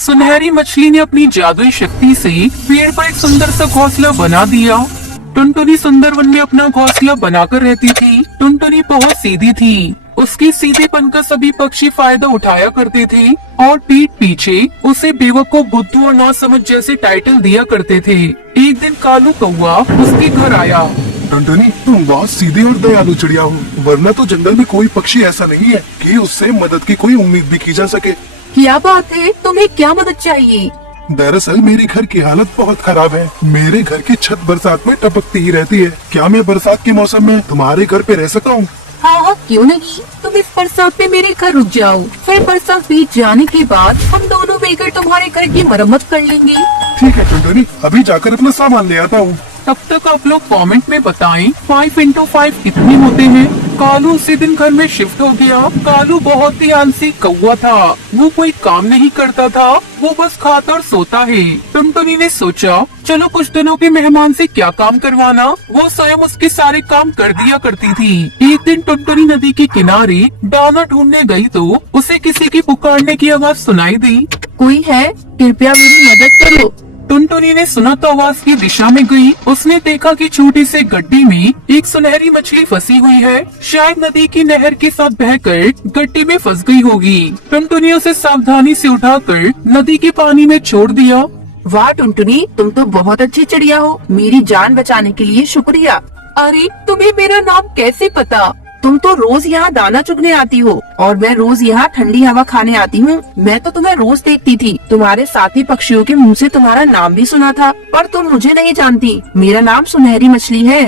सुनहरी मछली ने अपनी जादुई शक्ति से पेड़ पर एक सुंदर सा घोंसला बना दिया। टुनटुनी सुंदर वन में अपना घोंसला बनाकर रहती थी। टुनटुनी बहुत सीधी थी। उसके सीधेपन का सभी पक्षी फायदा उठाया करते थे और पीठ पीछे उसे बेवकूफ, बुद्धू और नासमझ जैसे टाइटल दिया करते थे। एक दिन कालू कौआ उसके घर आया। टुनटुनी, तुम बहुत सीधी और दयालु चिड़िया हो, वरना तो जंगल में कोई पक्षी ऐसा नहीं है कि उससे मदद की कोई उम्मीद भी की जा सके। क्या बात है, तुम्हें क्या मदद चाहिए? दरअसल मेरे घर की हालत बहुत खराब है। मेरे घर की छत बरसात में टपकती ही रहती है। क्या मैं बरसात के मौसम में तुम्हारे घर पे रह सकता हूँ? हाँ हाँ, क्यों नहीं। तुम इस बरसात में मेरे घर रुक जाओ, फिर बरसात बीत जाने के बाद हम दोनों मिलकर तुम्हारे घर की मरम्मत कर लेंगे। ठीक है टुनटुनी, अभी जाकर अपना सामान ले आता हूँ। तब तक आप लोग कमेंट में बताएं 5 into 5 कितने होते हैं। कालू उसी दिन घर में शिफ्ट हो गया। कालू बहुत ही आलसी कौवा था। वो कोई काम नहीं करता था, वो बस खाता और सोता है। टुनटुनी ने सोचा, चलो कुछ दिनों के मेहमान से क्या काम करवाना। वो स्वयं उसके सारे काम कर दिया करती थी। एक दिन टुनटुनी नदी के किनारे दाना ढूंढने गई तो उसे किसी की पुकारने की आवाज सुनाई दी। कोई है? कृपया मेरी मदद करो। टुनटुनी ने सुना तो आवाज की दिशा में गई। उसने देखा कि छोटी से गड्डी में एक सुनहरी मछली फंसी हुई है। शायद नदी की नहर के साथ बहकर गड्डी में फंस गई होगी। टुनटुनी उसे सावधानी से उठाकर नदी के पानी में छोड़ दिया। वाह टुनटुनी, तुम तो बहुत अच्छी चिड़िया हो। मेरी जान बचाने के लिए शुक्रिया। अरे, तुम्हें मेरा नाम कैसे पता? तुम तो रोज यहाँ दाना चुगने आती हो और मैं रोज यहाँ ठंडी हवा खाने आती हूँ। मैं तो तुम्हें रोज देखती थी। तुम्हारे साथी पक्षियों के मुंह से तुम्हारा नाम भी सुना था, पर तुम मुझे नहीं जानती। मेरा नाम सुनहरी मछली है।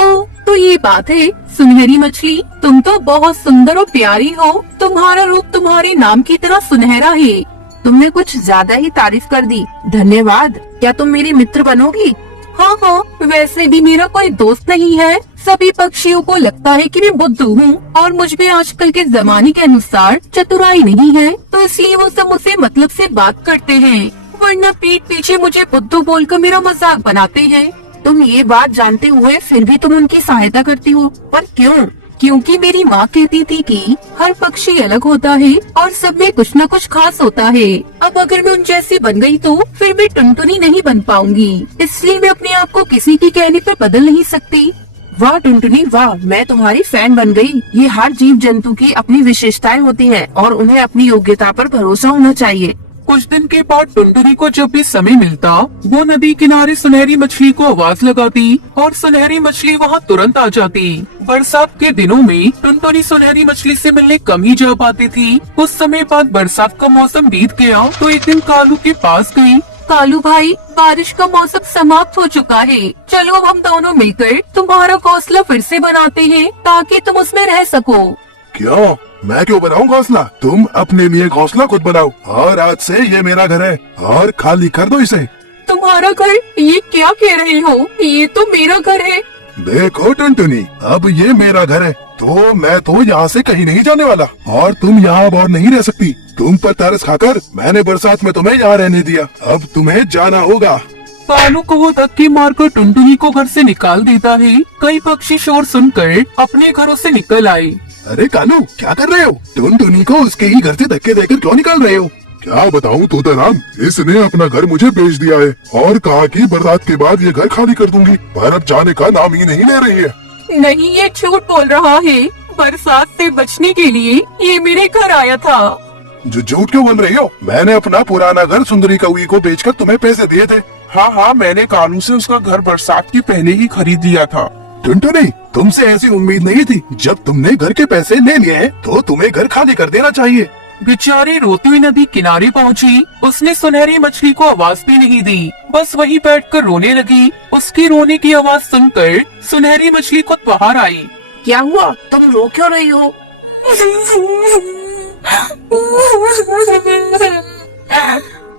ओह, तो ये बात है। सुनहरी मछली, तुम तो बहुत सुंदर और प्यारी हो। तुम्हारा रूप तुम्हारे नाम की तरह सुनहरा है। तुमने कुछ ज्यादा ही तारीफ कर दी। धन्यवाद। क्या तुम मेरी मित्र बनोगी? हाँ हाँ, वैसे भी मेरा कोई दोस्त नहीं है। सभी पक्षियों को लगता है कि मैं बुद्धू हूँ और मुझ में आजकल के जमाने के अनुसार चतुराई नहीं है, तो इसलिए वो सब मुझसे मतलब से बात करते हैं, वरना पीठ पीछे मुझे बुद्धू बोलकर मेरा मजाक बनाते हैं। तुम ये बात जानते हुए फिर भी तुम उनकी सहायता करती हो, पर क्यों? क्योंकि मेरी माँ कहती थी कि हर पक्षी अलग होता है और सब में कुछ न कुछ खास होता है। अब अगर मैं उन जैसी बन गई तो फिर मैं टुनटुनी नहीं बन पाऊंगी, इसलिए मैं अपने आप को किसी की कहने पर बदल नहीं सकती। वाह टुनटुनी वाह, मैं तुम्हारी फैन बन गई। ये हर जीव जंतु की अपनी विशेषताएं होती हैं और उन्हें अपनी योग्यता पर भरोसा होना चाहिए। कुछ दिन के बाद टुनटुनी को जब भी समय मिलता वो नदी किनारे सुनहरी मछली को आवाज लगाती और सुनहरी मछली वहाँ तुरंत आ जाती। बरसात के दिनों में टुनटुनी सुनहरी मछली से मिलने कम ही जा पाती थी। कुछ समय बाद बरसात का मौसम बीत गया तो एक दिन कालू के पास गई। कालू भाई, बारिश का मौसम समाप्त हो चुका है। चलो अब हम दोनों मिलकर तुम्हारा घोंसला फिर से बनाते हैं ताकि तुम उसमें रह सको। क्यों? मैं क्यों बनाऊं घोंसला? तुम अपने लिए घोंसला खुद बनाओ और आज से ये मेरा घर है और खाली कर दो इसे। तुम्हारा घर? ये क्या कह रहे हो? ये तो मेरा घर है। देखो टुनटुनी, अब ये मेरा घर है तो मैं तो यहाँ से कहीं नहीं जाने वाला और तुम यहाँ अब और नहीं रह सकती। तुम पर तरस खाकर मैंने बरसात में तुम्हें यहाँ रहने दिया, अब तुम्हें जाना होगा। कालू को वो धक्के मारकर टुनटुनी को घर से निकाल देता है। कई पक्षी शोर सुनकर अपने घरों से निकल आए। अरे कालू, क्या कर रहे हो? टुनटुनी को उसके ही घर से धक्के देकर क्यों निकाल रहे हो? क्या बताऊं तोताराम, इसने अपना घर मुझे बेच दिया है और कहा कि बरसात के बाद ये घर खाली कर दूंगी, पर अब जाने का नाम ही नहीं ले रही है। नहीं, ये झूठ बोल रहा है। बरसात से बचने के लिए ये मेरे घर आया था। जो झूठ क्यों बोल रही हो? मैंने अपना पुराना घर सुंदरी कौवी को बेचकर तुम्हें पैसे दिए थे। हाँ, मैंने कालू से उसका घर बरसात के पहले ही खरीद लिया था। टुनटुनी, तुमसे ऐसी उम्मीद नहीं थी। जब तुमने घर के पैसे ले लिए हैं, तो तुम्हें घर खाली कर देना चाहिए। बेचारी रोती हुई नदी किनारे पहुंची। उसने सुनहरी मछली को आवाज भी नहीं दी, बस वहीं बैठकर रोने लगी। उसकी रोने की आवाज सुनकर सुनहरी मछली खुद बाहर आई। क्या हुआ? तुम रो क्यों रही हो?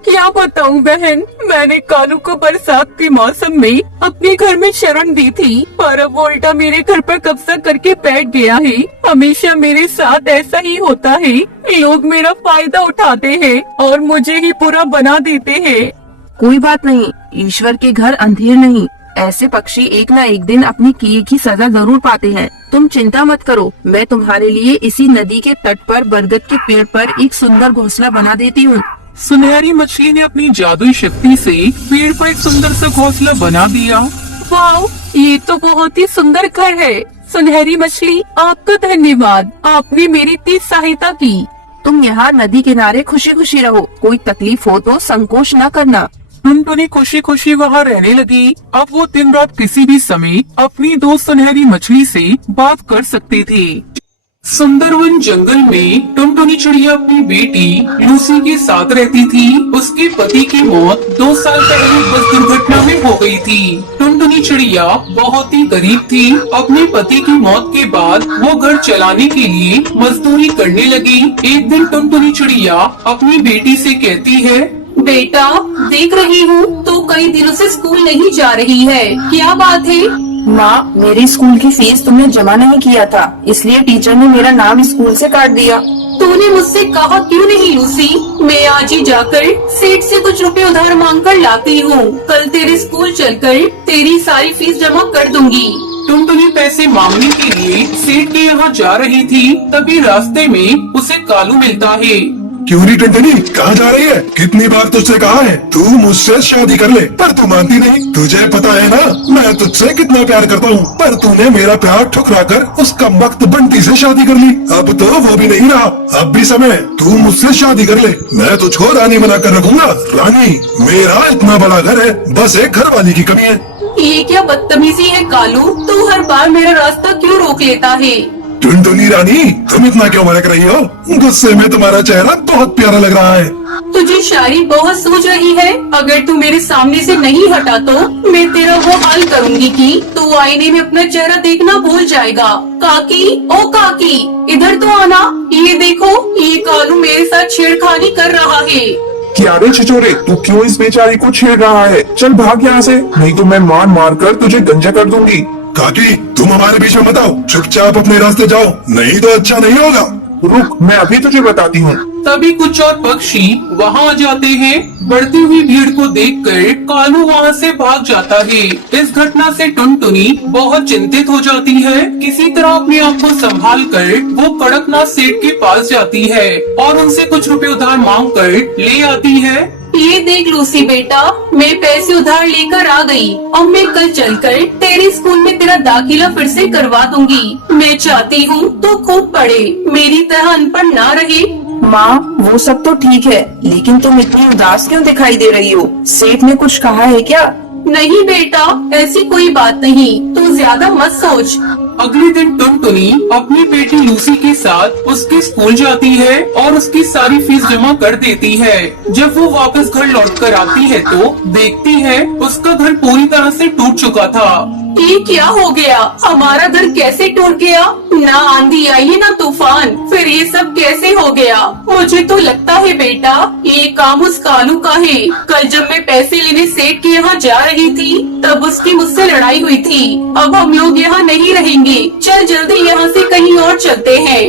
क्या बताऊं बहन, मैंने कालू को बरसात के मौसम में अपने घर में शरण दी थी, पर अब वो उल्टा मेरे घर पर कब्जा करके बैठ गया है। हमेशा मेरे साथ ऐसा ही होता है। लोग मेरा फायदा उठाते हैं और मुझे ही बुरा बना देते हैं। कोई बात नहीं, ईश्वर के घर अंधेर नहीं। ऐसे पक्षी एक न एक दिन अपनी किए की सजा जरूर पाते हैं। तुम चिंता मत करो, मैं तुम्हारे लिए इसी नदी के तट पर बरगद के पेड़ पर एक सुंदर घोंसला बना देती हूँ। सुनहरी मछली ने अपनी जादुई शक्ति से पेड़ पर एक सुंदर सा घोंसला बना दिया। वाओ, ये तो बहुत ही सुंदर घर है। सुनहरी मछली, आपका धन्यवाद, आपने मेरी इतनी सहायता की। तुम यहाँ नदी किनारे खुशी खुशी रहो, कोई तकलीफ हो तो संकोच न करना। टुनटुनी खुशी खुशी वहाँ रहने लगी। अब वो दिन रात किसी भी समय अपनी दोस्त सुनहरी मछली से बात कर सकते थे। सुंदरवन जंगल में टुनटुनी चिड़िया अपनी बेटी लूसी के साथ रहती थी। उसके पति की मौत 2 साल पहले बस दुर्घटना में हो गई थी। टुनटुनी चिड़िया बहुत ही गरीब थी। अपने पति की मौत के बाद वो घर चलाने के लिए मजदूरी करने लगी। एक दिन टुनटुनी चिड़िया अपनी बेटी से कहती है, बेटा, देख रही हूँ तो कई दिनों से स्कूल नहीं जा रही है, क्या बात है? माँ, मेरी स्कूल की फीस तुमने जमा नहीं किया था, इसलिए टीचर ने मेरा नाम स्कूल से काट दिया। तूने मुझसे कहा क्यों नहीं लूसी? मैं आज ही जाकर सेठ से कुछ रुपए उधार मांग कर लाती हूँ। कल तेरे स्कूल चलकर तेरी सारी फीस जमा कर दूंगी। टुनटुनी पैसे मांगने के लिए सेठ के यहाँ जा रही थी। तभी रास्ते में उसे कालू मिलता है। क्यों नहीं टुनटुनी, कहाँ जा रही है? कितनी बार तुझसे कहा है तू मुझसे शादी कर ले, पर तू मानती नहीं। तुझे पता है ना मैं तुझसे कितना प्यार करता हूँ, पर तूने मेरा प्यार ठुकरा कर उस कमबख्त बंटी से शादी कर ली। अब तो वो भी नहीं रहा, अब भी समय, तू मुझसे शादी कर ले। मैं तुझको रानी बना कर रखूंगा। रानी, मेरा इतना बड़ा घर है, बस एक घर वाली की कमी है। ये क्या बदतमीजी है कालू, तू हर बार मेरा रास्ता क्यों रोक लेता है? टुनटुनी रानी, तुम इतना क्यों भड़क रही हो? गुस्से में तुम्हारा चेहरा बहुत प्यारा लग रहा है। तुझे शायरी बहुत सूझ रही है। अगर तू मेरे सामने से नहीं हटा तो मैं तेरा वो हाल करूंगी कि तू आईने में अपना चेहरा देखना भूल जाएगा। काकी, ओ काकी, इधर तो आना। ये देखो, ये कालू मेरे साथ छेड़खानी कर रहा है। क्या रे छिछोरे, तू क्यों इस बेचारी को छेड़ रहा है? चल भाग यहाँ से, नहीं तो मैं मार मार कर तुझे गंजा कर दूंगी। काकी, तुम हमारे बीच में मत आओ, चुपचाप अपने रास्ते जाओ, नहीं तो अच्छा नहीं होगा। रुक, मैं अभी तुझे बताती हूँ। तभी कुछ और पक्षी वहाँ आ जाते हैं। बढ़ती हुई भीड़ को देखकर कालू वहाँ से भाग जाता है। इस घटना से टुनटुनी बहुत चिंतित हो जाती है। किसी तरह अपने आप को संभाल कर वो कड़कनाथ सेठ के पास जाती है और उनसे कुछ रुपए उधार मांग कर ले आती है। ये देख लूसी बेटा, मैं पैसे उधार लेकर आ गई। अब मैं कल चलकर तेरे स्कूल में तेरा दाखिला फिर से करवा दूंगी। मैं चाहती हूँ तो खूब पढ़े, मेरी तरह अनपढ़ ना रहे। माँ, वो सब तो ठीक है, लेकिन तुम इतनी उदास क्यों दिखाई दे रही हो? सेठ ने कुछ कहा है क्या? नहीं बेटा, ऐसी कोई बात नहीं, तू ज्यादा मत सोच। अगले दिन टुनटुनी अपनी बेटी लूसी के साथ उसके स्कूल जाती है और उसकी सारी फीस जमा कर देती है। जब वो वापस घर लौट कर आती है तो देखती है उसका घर पूरी तरह से टूट चुका था। ये क्या हो गया? हमारा घर कैसे टूट गया? ना आंधी आई ना तूफान, फिर ये सब कैसे हो गया? मुझे तो लगता है बेटा ये काम उस कालू का है। कल जब मैं पैसे लेने सेठ के यहाँ जा रही थी तब उसकी मुझसे लड़ाई हुई थी। अब हम लोग यहाँ नहीं रहेंगे, चल जल्दी यहाँ से कहीं और चलते हैं।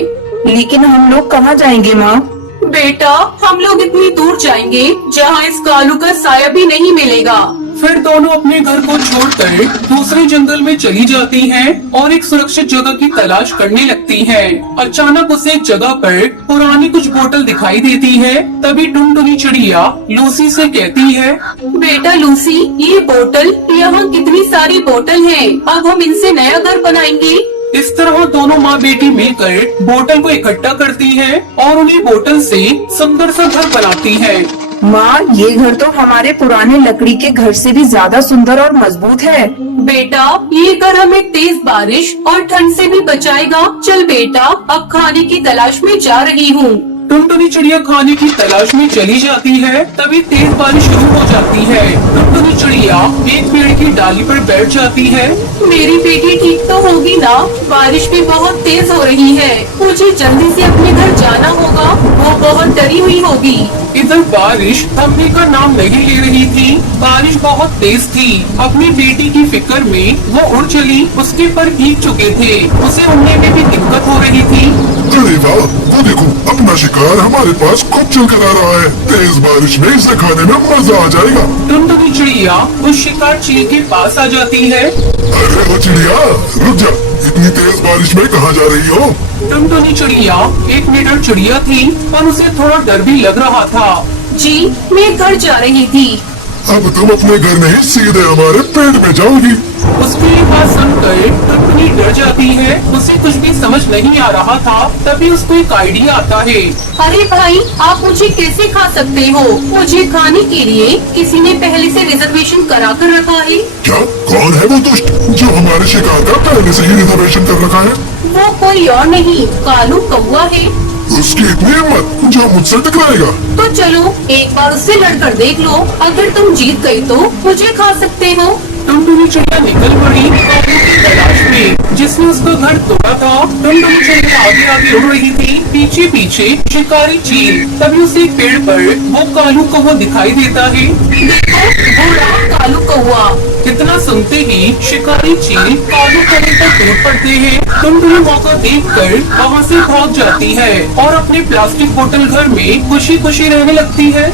लेकिन हम लोग कहाँ जाएंगे माँ? बेटा, हम लोग इतनी दूर जाएंगे जहाँ इस कालू का साया भी नहीं मिलेगा। फिर दोनों अपने घर को छोड़कर दूसरे जंगल में चली जाती हैं और एक सुरक्षित जगह की तलाश करने लगती हैं। अचानक उसे एक जगह पर पुरानी कुछ बोतल दिखाई देती है। तभी टुनटुनी चिड़िया लूसी से कहती है, बेटा लूसी, ये बोतल, यहाँ कितनी सारी बोतल हैं। अब हम इनसे नया घर बनाएंगे। इस तरह दोनों माँ बेटी मिलकर बोतल को इकट्ठा करती है और उन्हीं बोतल से सुंदर सा घर बनाती है। माँ, ये घर तो हमारे पुराने लकड़ी के घर से भी ज्यादा सुंदर और मजबूत है। बेटा, ये घर हमें तेज बारिश और ठंड से भी बचाएगा। चल बेटा, अब खाने की तलाश में जा रही हूँ। टुनटुनी चिड़िया खाने की तलाश में चली जाती है। तभी तेज बारिश शुरू हो जाती है। टुनटुनी चिड़िया एक पेड़ की डाली पर बैठ जाती है। मेरी बेटी ठीक तो होगी ना? बारिश भी बहुत तेज हो रही है, मुझे जल्दी से अपने घर जाना होगा। वो बहुत डरी हुई होगी। इधर बारिश थमने का नाम नहीं ले रही थी। बारिश बहुत तेज थी। अपनी बेटी की फिक्र में वो उड़ चली। उसके पर भीग चुके थे, उसे उड़ने में भी दिक्कत हो रही थी। अरे वाह, वो देखो अपना शिकार हमारे पास खुद चल कर आ रहा है। तेज बारिश में इसे खाने में मजा आ जाएगा। टुनटुनी चिड़िया उस शिकार चील के पास आ जाती है। अरे वो चिड़िया, रुक जा, इतनी तेज बारिश में कहाँ जा रही हो? टुनटुनी चिड़िया एक निडर चिड़िया थी पर उसे थोड़ा डर भी लग रहा था। जी मैं घर जा रही थी। अब तुम अपने घर नहीं सीधे हमारे पेट में जाओगी। उसकी ये बात सुनकर टुनटुनी डर जाती है। उसे कुछ भी समझ नहीं आ रहा था। तभी उसको एक आइडिया आता है। अरे भाई आप मुझे कैसे खा सकते हो? मुझे खाने के लिए किसी ने पहले से रिजर्वेशन करा कर रखा है। क्या? कौन है वो दुष्ट जो हमारे शिकार का पहले से ही रिजर्वेशन कर रखा है? वो कोई और नहीं कालू कौवा है। उसकी इतनी हिम्मत जो मुझसे टकराएगा? तो चलो एक बार उससे लड़कर देख लो। अगर तुम जीत गई तो मुझे खा सकते हो। टुनटुनी चिड़िया निकल पड़ी कालू की तलाश में जिसने उसका घर तोड़ा था। टुनटुनी चिड़िया आगे आगे उड़ रही थी, पीछे पीछे शिकारी चील। तभी उसे एक पेड़ पर वो कालू कौवा दिखाई देता है। देखो वो रहा कालू कौवा। कितना सुनते ही शिकारी चील कालू कौवे पर टूट पड़ते हैं। टुनटुनी मौका देखकर वहाँ से भाग जाती है और अपने प्लास्टिक बोतल घर में खुशी खुशी रहने लगती है।